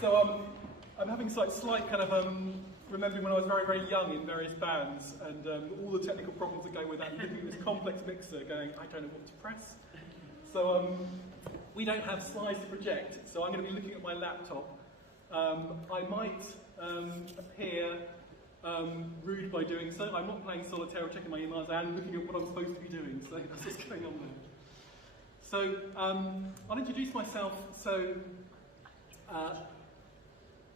So I'm having slight kind of remembering when I was very, very young in various bands, and all the technical problems that go with that, and looking at this complex mixer going, I don't know what to press. So we don't have slides to project, so I'm going to be looking at my laptop. I might appear rude by doing so. I'm not playing solitaire or checking my emails, I am looking at what I'm supposed to be doing, so that's what's going on there. So I'll introduce myself. So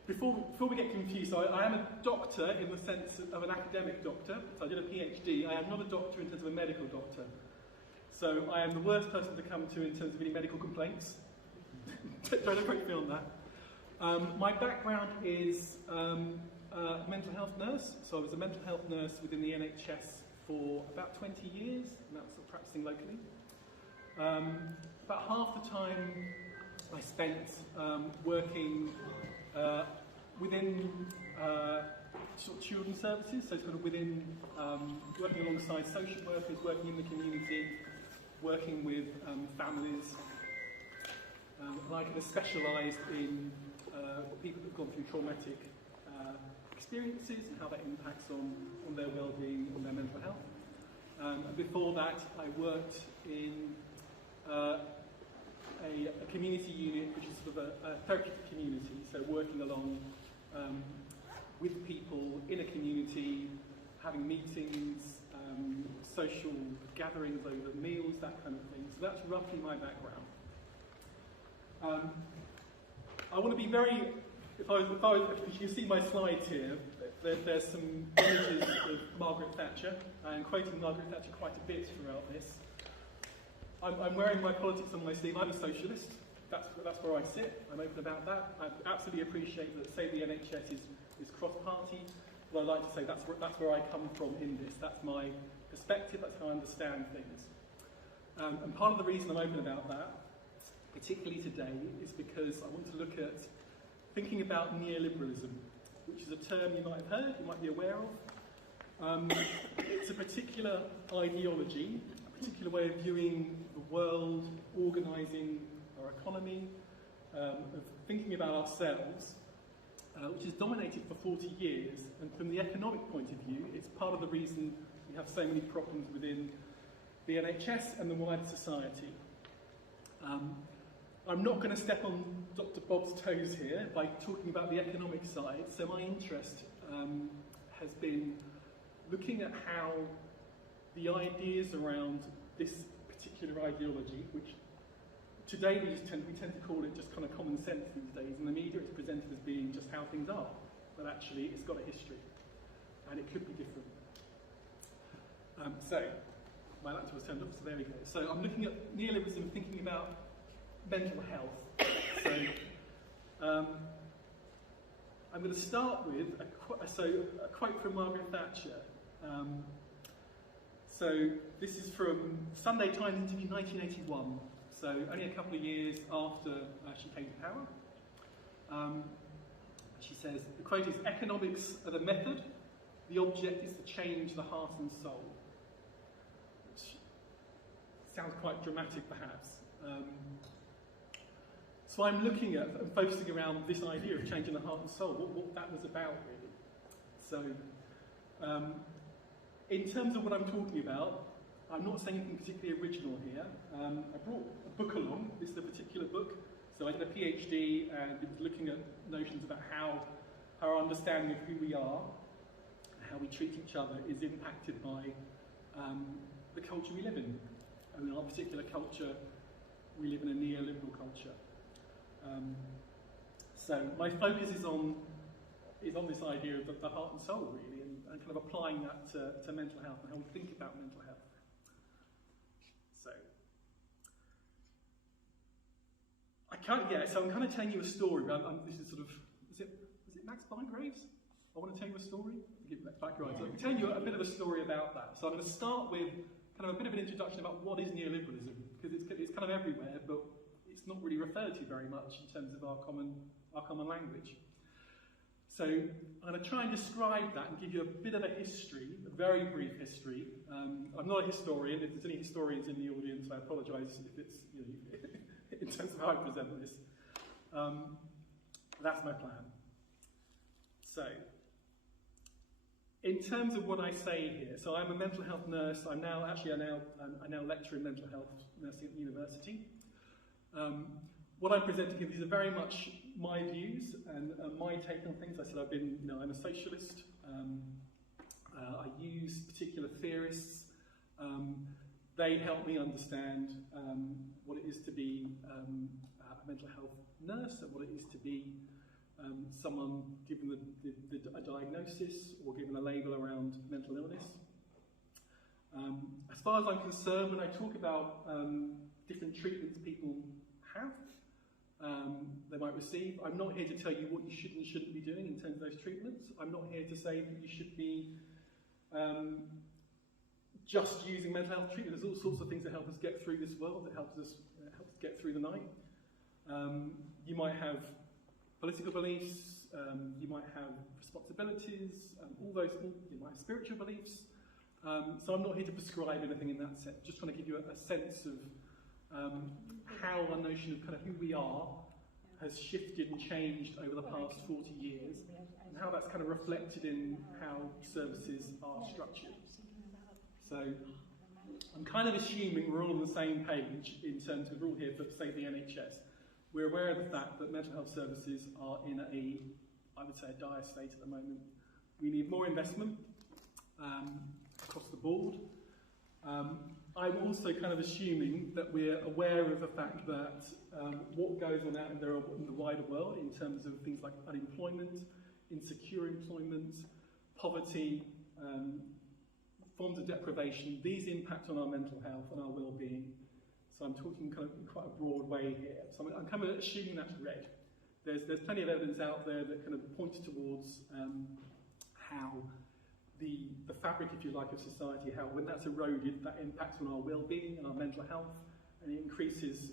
before we get confused, so I am a doctor in the sense of an academic doctor. So I did a PhD. I am not a doctor in terms of a medical doctor. So I am the worst person to come to in terms of any medical complaints. Don't have a great feel on that. My background is a mental health nurse. So I was a mental health nurse within the NHS for about 20 years, and that was sort of practicing locally. About half the time I spent working within sort of children's services, so sort of within working alongside social workers, working in the community, working with families. And I kind of specialised in people that have gone through traumatic experiences and how that impacts on their well-being, on their mental health. And before that, I worked in a community unit, which is sort of a therapeutic community, so working along with people in a community, having meetings, social gatherings over meals, that kind of thing. So that's roughly my background. I want to be very, if you see my slides here, there's some images of Margaret Thatcher. I'm quoting Margaret Thatcher quite a bit throughout this. I'm wearing my politics on my sleeve. I'm a socialist. That's where I sit. I'm open about that. I absolutely appreciate that, say, the NHS is cross-party, but I'd like to say that's where I come from in this. That's my perspective. That's how I understand things. And part of the reason I'm open about that, particularly today, is because I want to look at thinking about neo-liberalism, which is a term you might have heard, you might be aware of. It's a particular ideology, a particular way of viewing the world, organising our economy, of thinking about ourselves, which has dominated for 40 years. And from the economic point of view, it's part of the reason we have so many problems within the NHS and the wider society. I'm not going to step on Dr. Bob's toes here by talking about the economic side, so my interest has been looking at how the ideas around this particular ideology, which today we tend to call it just kind of common sense these days, and the media is presented as being just how things are, but actually it's got a history, and it could be different. So, my laptop was turned off, so there we go. So I'm looking at neoliberalism, thinking about mental health. So I'm going to start with a quote from Margaret Thatcher. So this is from Sunday Times interview 1981, so only a couple of years after she came to power. She says, the quote is, "Economics are the method, the object is to change the heart and soul." Which sounds quite dramatic perhaps. So I'm looking at and focusing around this idea of changing the heart and soul, what that was about really. So in terms of what I'm talking about, I'm not saying anything particularly original here. I brought a book along. This is a particular book. So I did a PhD and it was looking at notions about how our understanding of who we are, how we treat each other is impacted by the culture we live in. And in our particular culture, we live in a neoliberal culture. So my focus is on this idea of the heart and soul, really, and kind of applying that to mental health and how we think about mental health. So so I'm kind of telling you a story. This is sort of, is it Max Bygraves? I want to tell you a story. I'll give you that background. So I'm telling you a bit of a story about that. So I'm going to start with kind of a bit of an introduction about what is neoliberalism, because it's kind of everywhere, but it's not really referred to very much in terms of our common language. So I'm going to try and describe that and give you a bit of a history, a very brief history. I'm not a historian. If there's any historians in the audience, I apologise if it's in terms of how I present this. I'm That's my plan. So, in terms of what I say here, so I'm a mental health nurse. I now lecture in mental health nursing at university. What I'm presenting here, these are very much my views and my take on things. I said I'm a socialist. I use particular theorists. They help me understand what it is to be a mental health nurse and what it is to be someone given a diagnosis or given a label around mental illness. As far as I'm concerned, when I talk about different treatments people have, they might receive, I'm not here to tell you what you should and shouldn't be doing in terms of those treatments. I'm not here to say that you should be just using mental health treatment. There's all sorts of things that help us get through this world, that helps us get through the night. You might have political beliefs, you might have responsibilities, you might have spiritual beliefs. So I'm not here to prescribe anything in that sense, just trying to give you a sense of how our notion of kind of who we are has shifted and changed over the past 40 years, and how that's kind of reflected in how services are structured. So I'm kind of assuming we're all on the same page in terms of we're all here for, say, the NHS. We're aware of the fact that mental health services are in I would say, a dire state at the moment. We need more investment across the board. I'm also kind of assuming that we're aware of the fact that what goes on out there in the wider world in terms of things like unemployment, insecure employment, poverty, forms of deprivation, these impact on our mental health and our well-being. So I'm talking kind of in quite a broad way here. So I'm kind of assuming that's red. There's plenty of evidence out there that kind of points towards how the fabric, if you like, of society, how when that's eroded, that impacts on our well-being and our mental health, and it increases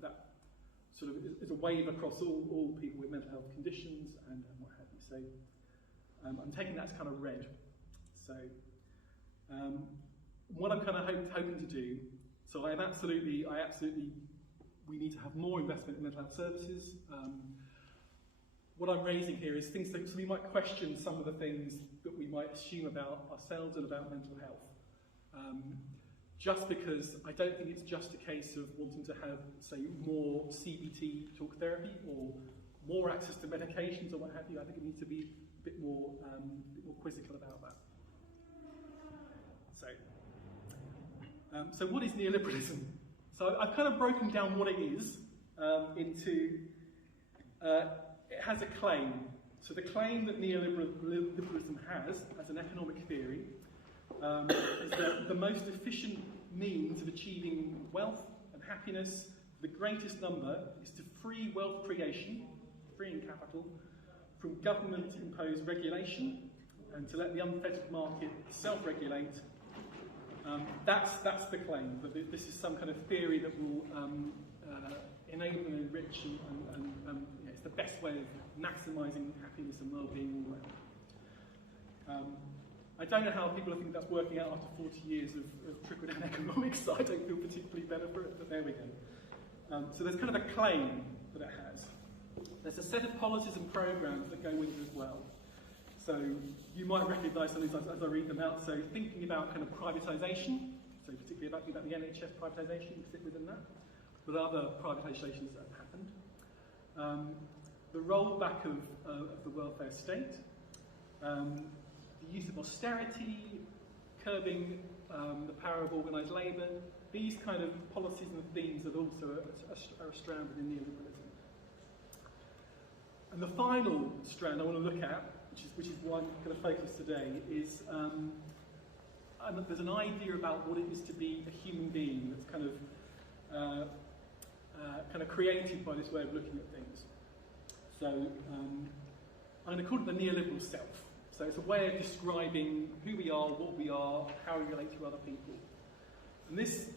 that sort of is a wave across all people with mental health conditions and what have you. So I'm taking that as kind of red. So what I'm kind of hoping to do, so we need to have more investment in mental health services. What I'm raising here is things that, so we might question some of the things that we might assume about ourselves and about mental health. Just because I don't think it's just a case of wanting to have, say, more CBT talk therapy or more access to medications or what have you. I think it needs to be a bit more quizzical about that. So what is neoliberalism? So I've kind of broken down what it is into, it has a claim. So the claim that neoliberalism has, as an economic theory, is that the most efficient means of achieving wealth and happiness for the greatest number is to free wealth creation, freeing capital, from government-imposed regulation, and to let the unfettered market self-regulate. That's the claim, that this is some kind of theory that will enable and enrich and it's the best way of maximising happiness and well-being all around. I don't know how people think that's working out after 40 years of trickle-down economics, so I don't feel particularly better for it, but there we go. So there's kind of a claim that it has. There's a set of policies and programmes that go with it as well. So you might recognise some of these as I read them out. So thinking about kind of privatisation, so particularly about the NHS privatisation, you sit within that, but other privatisations that have happened. The rollback of the welfare state, the use of austerity, curbing the power of organised labour, these kind of policies and themes that also are strand within neoliberalism. And the final strand I want to look at, which is why I'm going to focus today, is there's an idea about what it is to be a human being that's kind of created by this way of looking at things. So I'm going to call it the neoliberal self. So it's a way of describing who we are, what we are, how we relate to other people. And this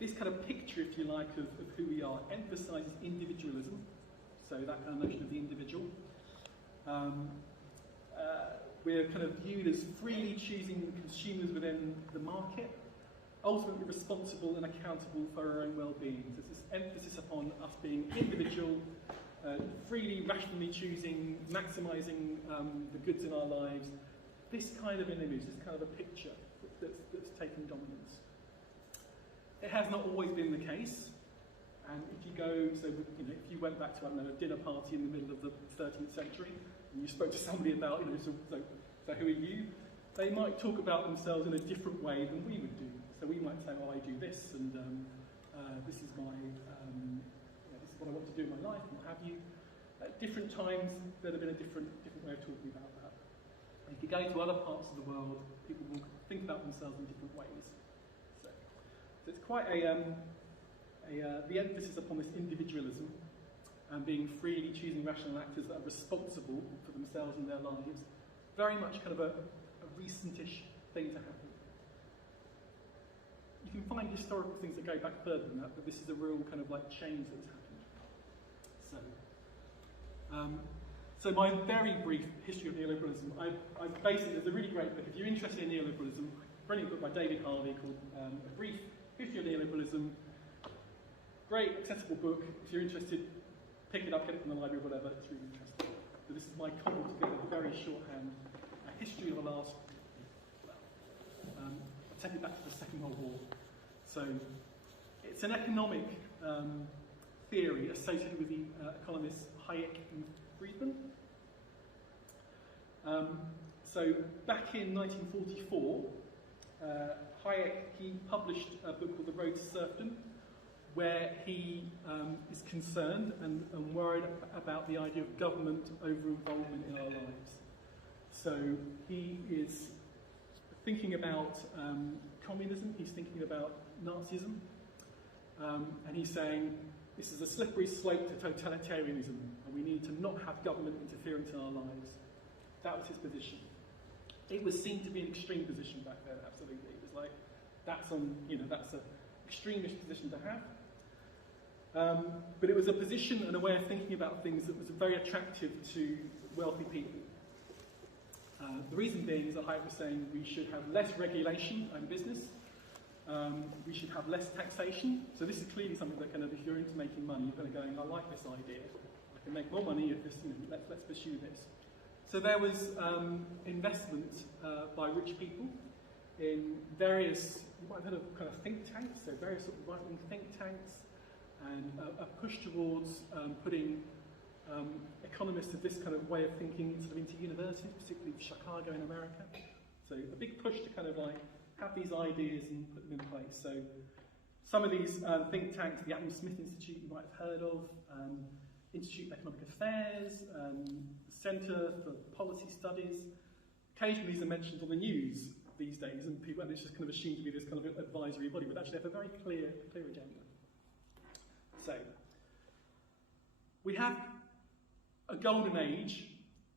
kind of picture, if you like, of who we are emphasises individualism, so that kind of notion of the individual. We're kind of viewed as freely choosing consumers within the market, ultimately responsible and accountable for our own well-being. So there's this emphasis upon us being individual, freely, rationally choosing, maximising the goods in our lives. This kind of an image, this kind of a picture that's taken dominance. It has not always been the case. And if you go, so you know, if you went back to, I don't know, a dinner party in the middle of the 13th century, and you spoke to somebody about, you know, so who are you? They might talk about themselves in a different way than we would do. So we might say, oh, I do this, and this is my, this is what I want to do in my life, and what have you. At different times, there'd have been a different way of talking about that. And if you go to other parts of the world, people will think about themselves in different ways. So it's quite the emphasis upon this individualism and being freely choosing rational actors that are responsible for themselves and their lives, very much kind of a recentish thing to happen. You can find historical things that go back further than that, but this is a real kind of like change that's happened. So my very brief history of neoliberalism, I've basically, there's a really great book. If you're interested in neoliberalism, brilliant book by David Harvey called A Brief History of Neoliberalism. Great, accessible book. If you're interested, pick it up, get it from the library, or whatever. It's really interesting. But this is my cobbled together, very shorthand, a history of the last, I'll take it back to the Second World War. So it's an economic theory associated with the economists Hayek and Friedman. So back in 1944, Hayek, he published a book called The Road to Serfdom, where he is concerned and worried about the idea of government over-involvement in our lives. So he is thinking about communism, he's thinking about Nazism, and he's saying this is a slippery slope to totalitarianism, and we need to not have government interference in our lives. That was his position. It was seen to be an extreme position back then, absolutely. It was like, that's an extremist position to have. But it was a position and a way of thinking about things that was very attractive to wealthy people. The reason being is that Hayek was saying we should have less regulation on business, we should have less taxation. So this is clearly something that kind of, if you're into making money, you're kind of going, I like this idea. I can make more money if this, let's pursue this. So there was investment by rich people in various, you might have heard of kind of think tanks, so various sort of right-wing think tanks, and a push towards putting economists of this kind of way of thinking into universities, particularly Chicago in America. So a big push to kind of like have these ideas and put them in place. So some of these think tanks, the Adam Smith Institute you might have heard of, Institute of Economic Affairs, Centre for Policy Studies. Occasionally these are mentioned on the news these days, and it's just kind of assumed to be this kind of advisory body, but actually they have a very clear agenda. So we have a golden age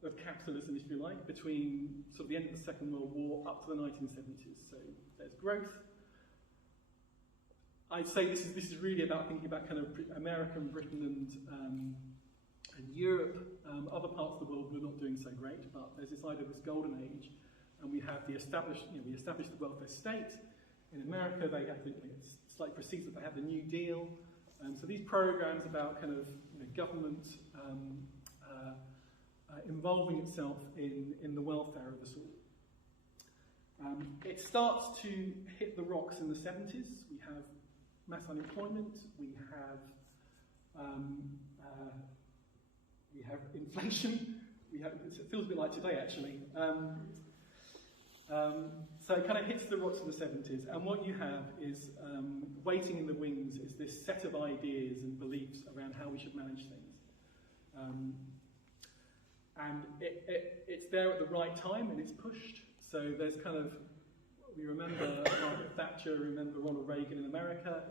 of capitalism, if you like, between sort of the end of the Second World War up to the 1970s. So there's growth. I'd say this is really about thinking about kind of America and Britain and Europe. Other parts of the world were not doing so great, but there's this idea of this golden age, and we have the established, we established the welfare state. In America, they have it's slightly precedes that they have the New Deal. So these programs about kind of government involving itself in the welfare of us all. It starts to hit the rocks in the 70s. We have mass unemployment. We have inflation. It feels a bit like today, actually. So it kind of hits the rocks in the 70s, and what you have is waiting in the wings is this set of ideas and beliefs around how we should manage things. And it's there at the right time, and it's pushed. So there's kind of, we remember Margaret Thatcher, remember Ronald Reagan in America.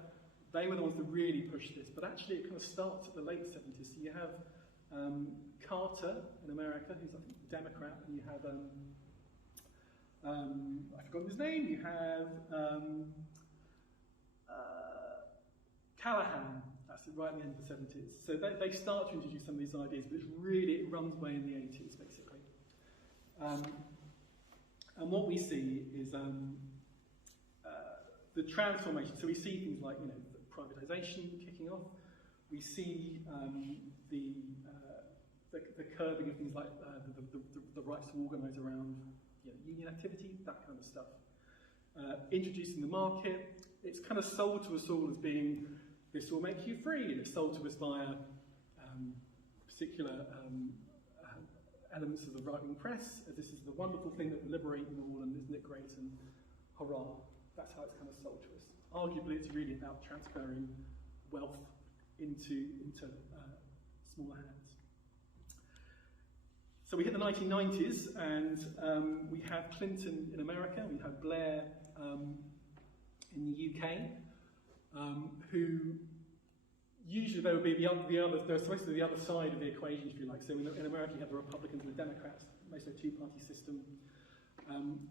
They were the ones that really pushed this, but actually it kind of starts at the late 70s. So you have Carter in America, who's I think a Democrat, and you have I've forgotten his name. You have Callahan. That's it, right at the end of the 70s. So they start to introduce some of these ideas, but it runs away in the 80s, basically. And what we see is the transformation. So we see things like privatisation kicking off. We see the curbing of things like the rights to organise around union activity, that kind of stuff. Introducing the market, it's kind of sold to us all as being, this will make you free, and it's sold to us via particular elements of the right-wing press. This is the wonderful thing that will liberate you all, and isn't it great, and hurrah. That's how it's kind of sold to us. Arguably, it's really about transferring wealth into smaller hands. So we hit the 1990s, and we had Clinton in America, we had Blair in the UK, who usually there would be they're supposed to be the other side of the equation, if you like. So in America, you have the Republicans and the Democrats, mostly a two-party system.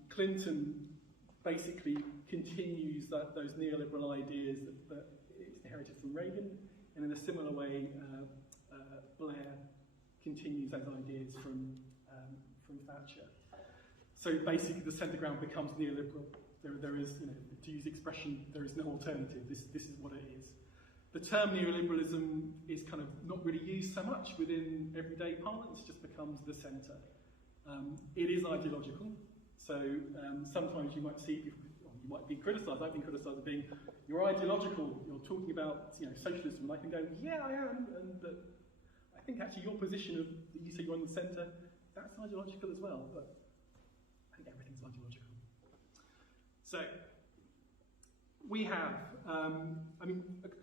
Clinton basically continues those neoliberal ideas that it's inherited from Reagan, and in a similar way, Blair continues those ideas from Thatcher. So basically, the centre ground becomes neoliberal. There is, to use the expression, there is no alternative. This is what it is. The term neoliberalism is kind of not really used so much within everyday parlance, just becomes the centre. It is ideological, so sometimes you might see people, you might be criticised. I've been criticised as being, you're ideological, you're talking about socialism, and I can go, yeah, I am, but I think actually your position of, that you say you're in the centre, that's ideological as well, but I think everything's ideological. So, we have, a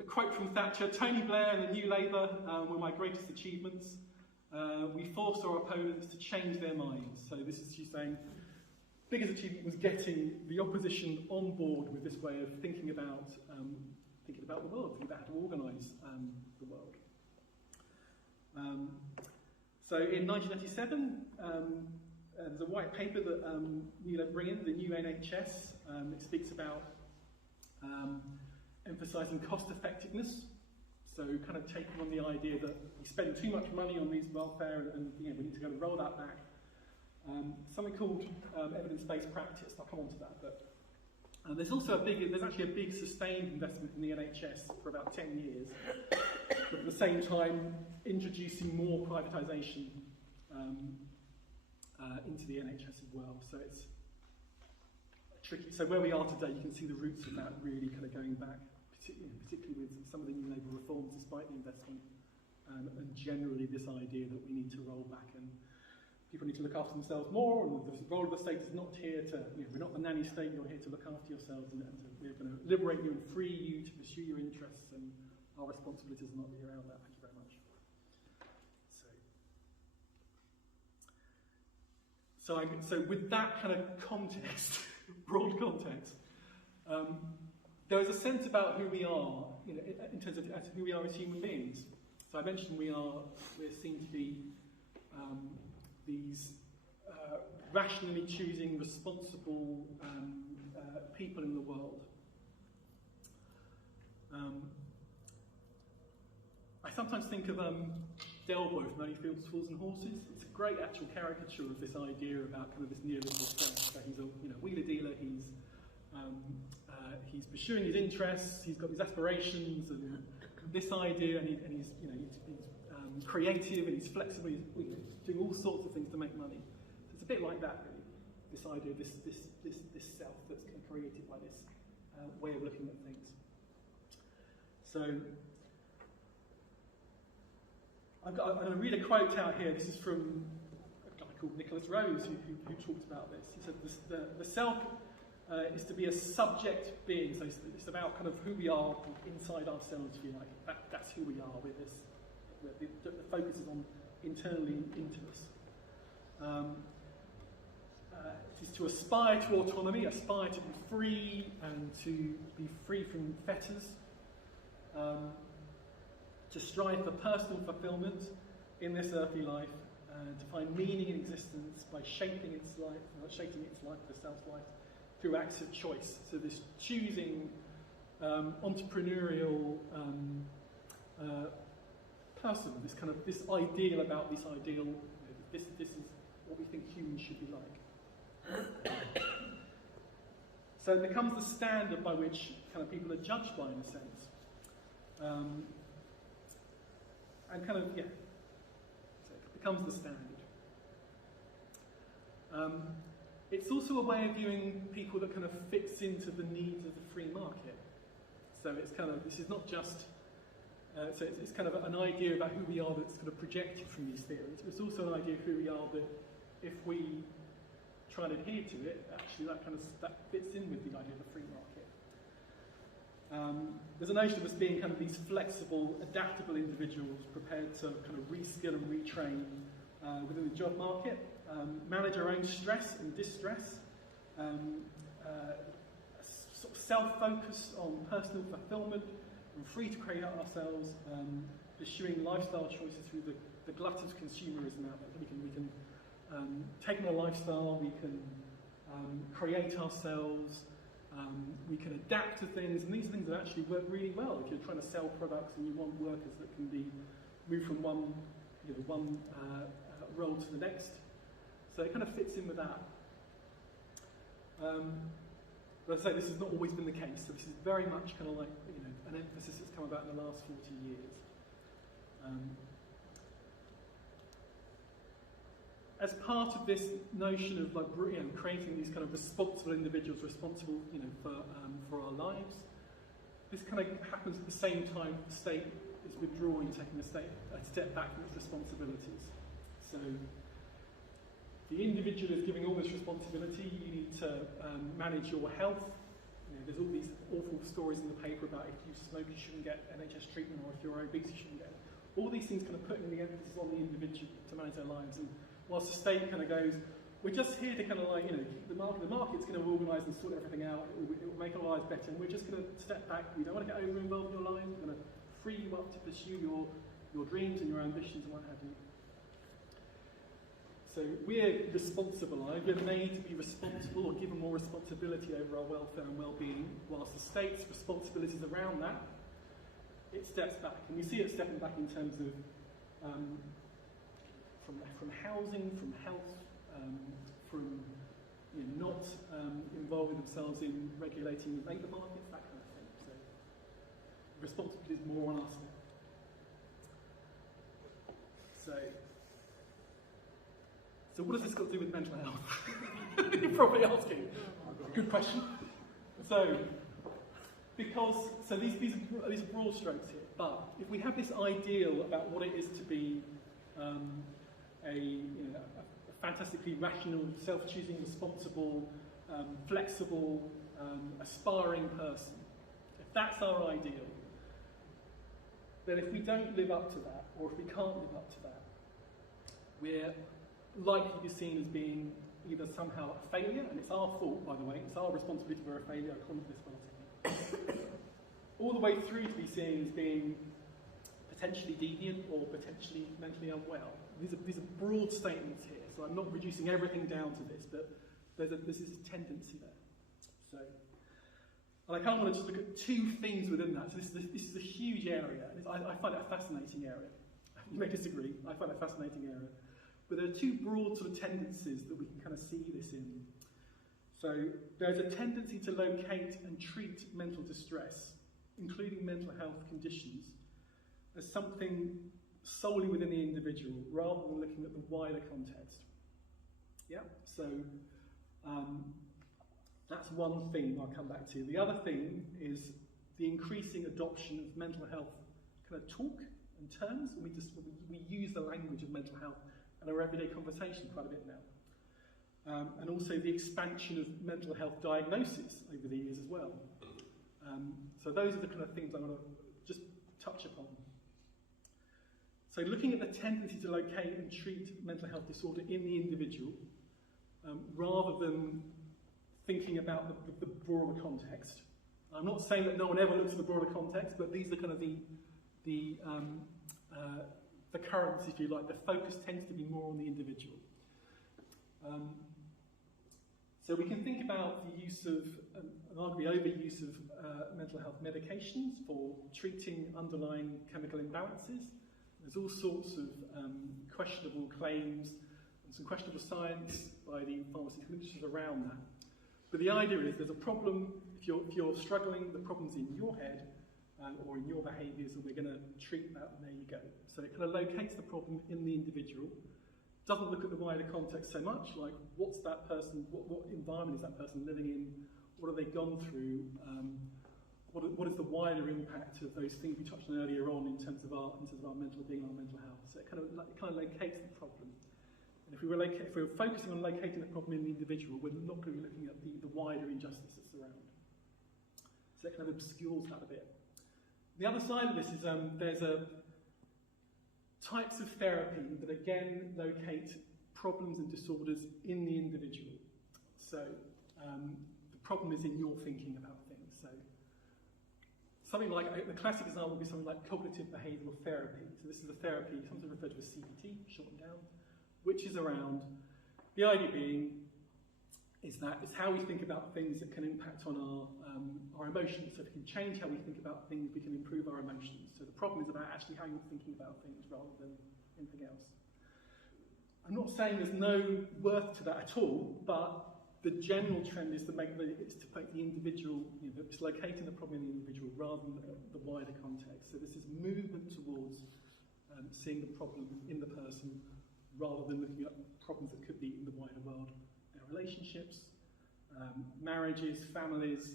quote from Thatcher, Tony Blair and the New Labour were my greatest achievements. We forced our opponents to change their minds. So this is she's saying, biggest achievement was getting the opposition on board with this way of thinking about the world, thinking about how to organise the world. So in 1997, there's a white paper that New Labour bring in, the new NHS. It speaks about emphasising cost effectiveness, so kind of taking on the idea that we spend too much money on these welfare and we need to go and roll that back. Something called evidence-based practice. I'll come on to that, but there's actually a big sustained investment in the NHS for about 10 years, but at the same time introducing more privatisation into the NHS as well. So it's tricky. So where we are today, you can see the roots of that really kind of going back, particularly with some of the New Labour reforms, despite the investment, and generally this idea that we need to roll back and people need to look after themselves more, and the role of the state is not here to, we're not the nanny state, you're here to look after yourselves, and we're going to liberate you and free you to pursue your interests, and our responsibilities will not be around that. Thank you very much. So with that kind of context, broad context, there is a sense about who we are, in terms of who we are as human beings. So I mentioned we're seen to be these rationally choosing, responsible people in the world. I sometimes think of Delbo from Only Fools and Horses. It's a great actual caricature of this idea about kind of this neoliberal sense. So he's a wheeler dealer. He's pursuing his interests. He's got these aspirations and this idea, and he's creative and he's flexible. He's doing all sorts of things to make money. So it's a bit like that, really. This idea, this self that's kind of created by this way of looking at things. So I'm going to read a quote out here. This is from a guy called Nicholas Rose, who talks about this. He said, the self is to be a subject being, so it's about kind of who we are inside ourselves, if you like. That's who we are with this. The focus is on internally into us. It is to aspire to autonomy, aspire to be free and to be free from fetters. To strive for personal fulfillment in this earthly life, and to find meaning in existence by shaping its life, the self's life, through acts of choice. So this choosing entrepreneurial person, this ideal about this ideal, this is what we think humans should be like. So it becomes the standard by which kind of people are judged by, in a sense. and kind of, yeah, so it becomes the standard. It's also a way of viewing people that kind of fits into the needs of the free market. So it's kind of, this is not just, so it's kind of an idea about who we are that's kind of projected from these theories. It's also an idea of who we are that if we try and adhere to it, actually that fits in with the idea of the free market. There's a notion of us being kind of these flexible, adaptable individuals prepared to kind of reskill and retrain within the job market, manage our own stress and distress, sort of self-focused on personal fulfillment, and free to create out ourselves, pursuing lifestyle choices through the glut of consumerism out there. We can take on a lifestyle, we can create ourselves, we can adapt to things, and these are things that actually work really well if you're trying to sell products and you want workers that can be moved from one role to the next. So it kind of fits in with that. But as I say, this has not always been the case. So this is very much kind of like an emphasis that's come about in the last 40 years. As part of this notion of like creating these kind of responsible individuals, responsible for our lives, this kind of happens at the same time the state is withdrawing, taking a step back from its responsibilities. So the individual is giving all this responsibility. You need to manage your health. There's all these awful stories in the paper about if you smoke, you shouldn't get NHS treatment, or if you're obese, you shouldn't get it. All these things kind of putting the emphasis on the individual to manage their lives. And whilst the state kind of goes, we're just here to kind of like, keep the market's going to organise and sort everything out. It will make our lives better, and we're just going to step back. We don't want to get over-involved in your lives. We're going to free you up to pursue your dreams and your ambitions and what have you. So we're responsible, we're made to be responsible or given more responsibility over our welfare and well-being, whilst the state's responsibilities around that, it steps back. And we see it stepping back in terms of from housing, from health, from not involving themselves in regulating the labour markets, that kind of thing. So responsibility is more on us now. So what does this got to do with mental health? You're probably asking. Good question. So these are broad strokes here, but if we have this ideal about what it is to be a fantastically rational, self-choosing, responsible, flexible, aspiring person, if that's our ideal, then if we don't live up to that, or if we can't live up to that, we're likely to be seen as being either somehow a failure, and it's our fault, by the way, it's our responsibility if we're a failure, I'll come to this one, all the way through to be seen as being potentially deviant or potentially mentally unwell. These are broad statements here, so I'm not reducing everything down to this, but there's a tendency there. So, and I kind of want to just look at two things within that. So this is a huge area, and I find it a fascinating area. You may disagree, I find it a fascinating area. But there are two broad sort of tendencies that we can kind of see this in. So there's a tendency to locate and treat mental distress, including mental health conditions, as something solely within the individual, rather than looking at the wider context. Yeah, so that's one theme I'll come back to. The other thing is the increasing adoption of mental health kind of talk and terms. We use the language of mental health in our everyday conversation quite a bit now. And also the expansion of mental health diagnosis over the years as well. So those are the kind of things I want to just touch upon. So looking at the tendency to locate and treat mental health disorder in the individual, rather than thinking about the broader context. I'm not saying that no one ever looks at the broader context, but these are kind of the currents, if you like. The focus tends to be more on the individual. So we can think about the use of, and arguably overuse of mental health medications for treating underlying chemical imbalances. There's all sorts of questionable claims and some questionable science by the pharmaceutical industries around that. But the idea is there's a problem, if you're struggling, the problem's in your head, or in your behaviours, and we're going to treat that, and there you go. So it kind of locates the problem in the individual, doesn't look at the wider context so much, like what's that person, what environment is that person living in, what have they gone through, what is the wider impact of those things we touched on earlier on in terms of our mental being, our mental health. So it kind of locates the problem. And if we're focusing on locating the problem in the individual, we're not going to be looking at the wider injustice that's around. So it kind of obscures that a bit. The other side of this is there's types of therapy that again locate problems and disorders in the individual. So the problem is in your thinking about things. So something like, the classic example would be something like cognitive behavioural therapy. So this is a therapy, sometimes referred to as CBT, shortened down, which is around, the idea being, is that it's how we think about things that can impact on our emotions. So if we can change how we think about things, we can improve our emotions. So the problem is about actually how you're thinking about things rather than anything else. I'm not saying there's no worth to that at all, but the general trend is to make the individual, it's locating the problem in the individual rather than the wider context. So this is movement towards seeing the problem in the person rather than looking at problems that could be in the wider world. Relationships, marriages, families,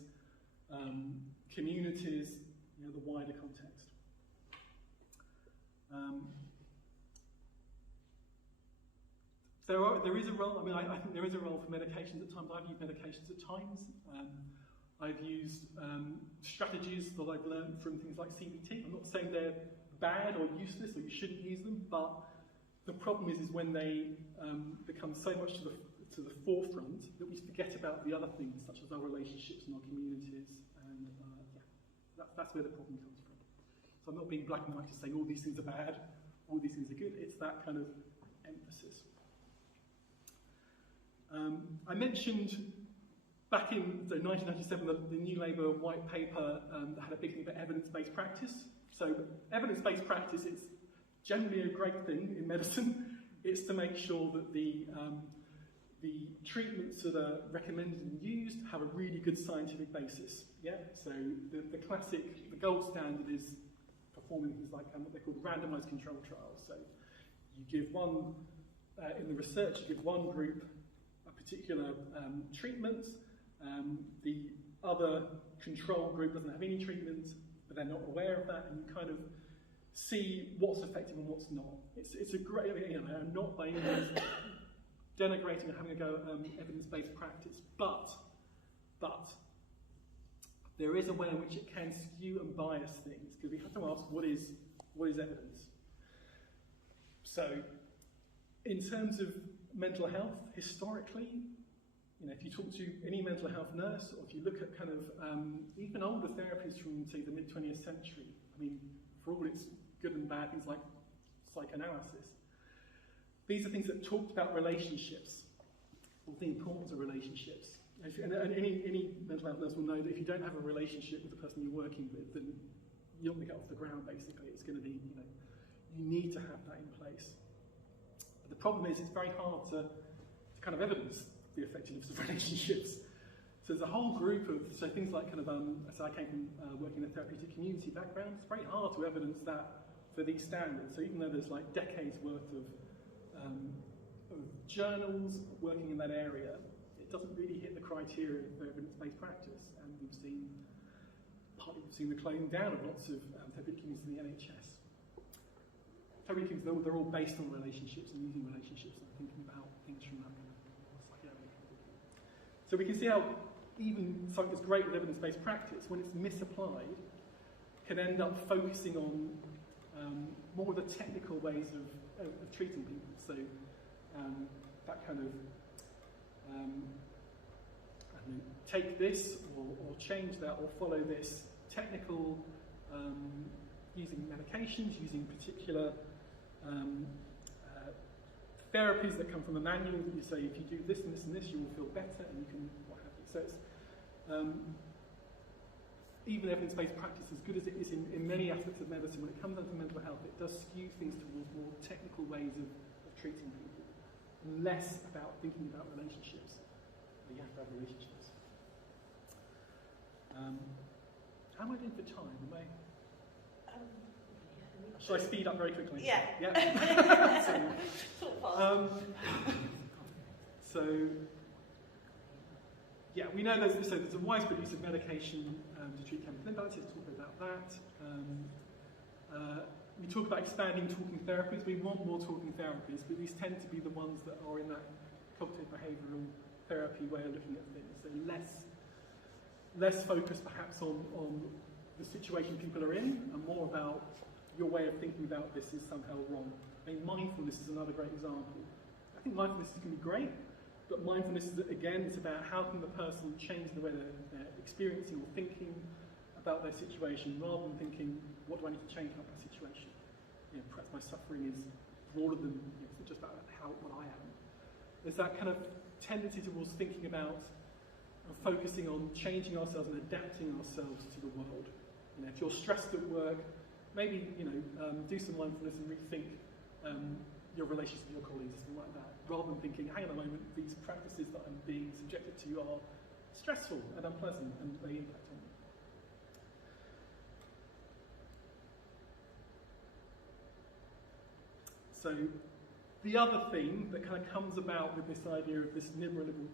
communities, the wider context. There is a role, I think there is a role for medications at times. I've used medications at times. I've used strategies that I've learned from things like CBT. I'm not saying they're bad or useless or you shouldn't use them, but the problem is when they become so much to the forefront that we forget about the other things, such as our relationships and our communities, and that's where the problem comes from. So I'm not being black and white to say all these things are bad, all these things are good. It's that kind of emphasis. I mentioned back in 1997 the New Labour white paper that had a big thing about evidence-based practice. So evidence-based practice is generally a great thing in medicine. It's to make sure that the treatments that are recommended and used have a really good scientific basis. Yeah. So the gold standard is performing things like what they're called randomised control trials. So you give one in the research, you give one group a particular treatment. The other control group doesn't have any treatment, but they're not aware of that, and you kind of see what's effective and what's not. It's a great, I'm not by any means denigrating or having a go at evidence-based practice, but there is a way in which it can skew and bias things, because we have to ask what is evidence. So, in terms of mental health, historically, if you talk to any mental health nurse, or if you look at kind of even older therapies from, say, the mid-20th century, for all its good and bad, things like psychoanalysis, these are things that talked about relationships, or the importance of relationships. And any mental health nurse will know that if you don't have a relationship with the person you're working with, then you're not going to get off the ground, basically. It's going to be, you need to have that in place. But the problem is it's very hard to kind of evidence the effectiveness of relationships. So there's a whole group of, things like kind of, so I came from working in a therapeutic community background, it's very hard to evidence that for these standards. So even though there's like decades worth of journals working in that area, it doesn't really hit the criteria for evidence-based practice. And we've seen the closing down of lots of therapeutic communities in the NHS. Therapeutic communities, they're all based on relationships and using relationships and thinking about things from that. So we can see how even something that's great with evidence-based practice, when it's misapplied, can end up focusing on more of the technical ways of treating people. So that kind of take this or change that or follow this technical, using medications, using particular therapies that come from a manual that you say if you do this and this and this you will feel better and you can what have you. So it's even evidence-based practice, as good as it is in many aspects of medicine, when it comes down to mental health, it does skew things towards more technical ways of treating people, and less about thinking about relationships. You have to have relationships. How am I doing for time? Shall I speed up very quickly? Yeah. Yeah. Talk fast. So, yeah, we know there's a widespread use of medication to treat chemical imbalances. Talk about that. We talk about expanding talking therapies. We want more talking therapies, but these tend to be the ones that are in that cognitive behavioural therapy way of looking at things. So less focus perhaps on the situation people are in, and more about your way of thinking about this is somehow wrong. I mean, mindfulness is another great example. I think mindfulness is going to be great, but mindfulness is, again, it's about how can the person change the way they're experiencing or thinking about their situation, rather than thinking, what do I need to change about my situation? You know, perhaps my suffering is broader than, it's not just about what I am. There's that kind of tendency towards thinking about and focusing on changing ourselves and adapting ourselves to the world. You know, if you're stressed at work, maybe do some mindfulness and rethink your relations with your colleagues, something like that, rather than thinking, hang on a moment, these practices that I'm being subjected to are stressful and unpleasant and they impact on me. So the other theme that kind of comes about with this idea of this neoliberal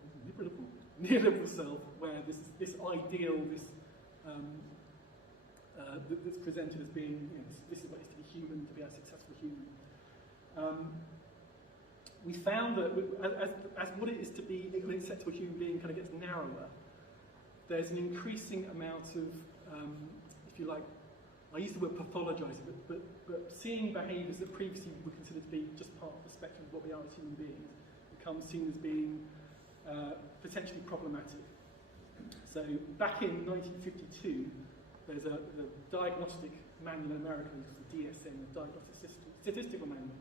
self, where this ideal, that's presented as being, this is what it is to be human, to be a successful human. We found that as what it is to be an acceptable human being kind of gets narrower, there's an increasing amount of, if you like, I use the word pathologising, but seeing behaviours that previously were considered to be just part of the spectrum of what we are as human beings becomes seen as being potentially problematic. So back in 1952, there's a diagnostic manual in America, the DSM, the Diagnostic Statistical Manual.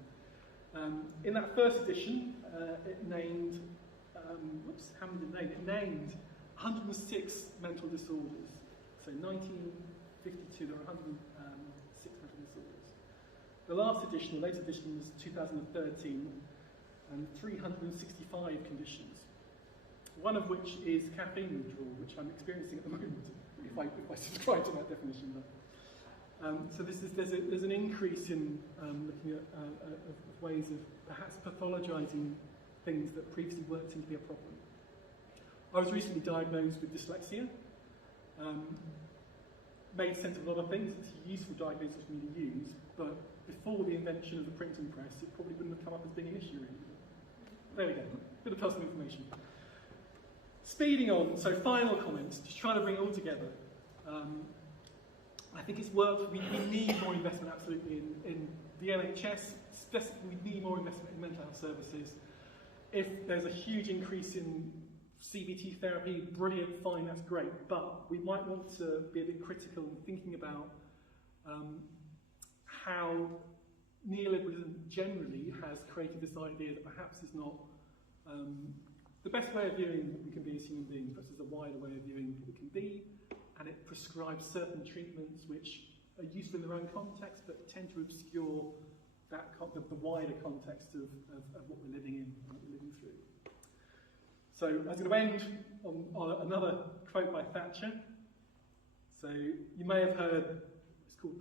In that first edition, it named, how many did it name? It named 106 mental disorders. So 1952, there were 106 mental disorders. The last edition, the latest edition, was 2013, and 365 conditions. One of which is caffeine withdrawal, which I'm experiencing at the moment, if I subscribe to that definition. So there's an increase in looking at ways of perhaps pathologising things that previously weren't seen to be a problem. I was recently diagnosed with dyslexia. Made sense of a lot of things. It's a useful diagnosis for me to use, but before the invention of the printing press, it probably wouldn't have come up as being an issue. There we go. Bit of personal information. Speeding on, so final comments, just trying to bring it all together. I think it's worth, we need more investment absolutely in the NHS, specifically we need more investment in mental health services. If there's a huge increase in CBT therapy, brilliant, fine, that's great, but we might want to be a bit critical in thinking about how neoliberalism generally has created this idea that perhaps is not the best way of viewing what we can be as human beings, perhaps is a wider way of viewing what we can be, and it prescribes certain treatments which are useful in their own context, but tend to obscure that the wider context of what we're living in, what we're living through. So I was going to end on another quote by Thatcher. So you may have heard,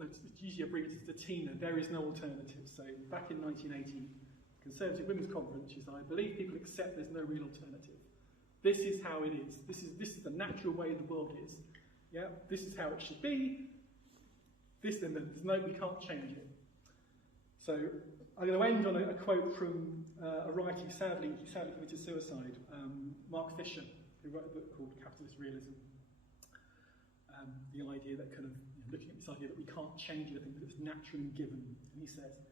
it's usually abbreviated to TINA, there is no alternative. So back in 1980, Conservative Women's Conference, she said, I believe people accept there's no real alternative. This is how it is. This is the natural way the world is. Yeah, this is how it should be. We can't change it. So I'm going to end on a quote from a writer who sadly committed suicide, Mark Fisher, who wrote a book called Capitalist Realism. The idea that kind of, looking at this idea that we can't change anything, that it's naturally given. And he says,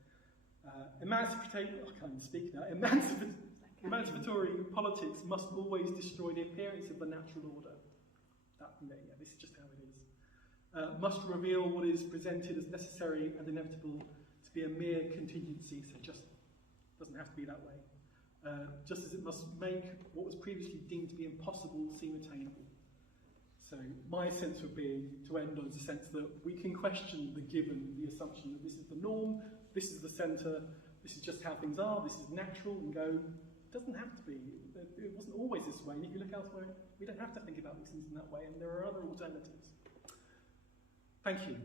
emancipatory politics must always destroy the appearance of the natural order. This is just how it is. Must reveal what is presented as necessary and inevitable to be a mere contingency, so it just doesn't have to be that way. Just as it must make what was previously deemed to be impossible seem attainable. So my sense would be to end on the sense that we can question the given, the assumption that this is the norm, this is the centre, this is just how things are, this is natural, and go, it doesn't have to be. It wasn't always this way, and if you look elsewhere, we don't have to think about these things in that way, and there are other alternatives. Thank you.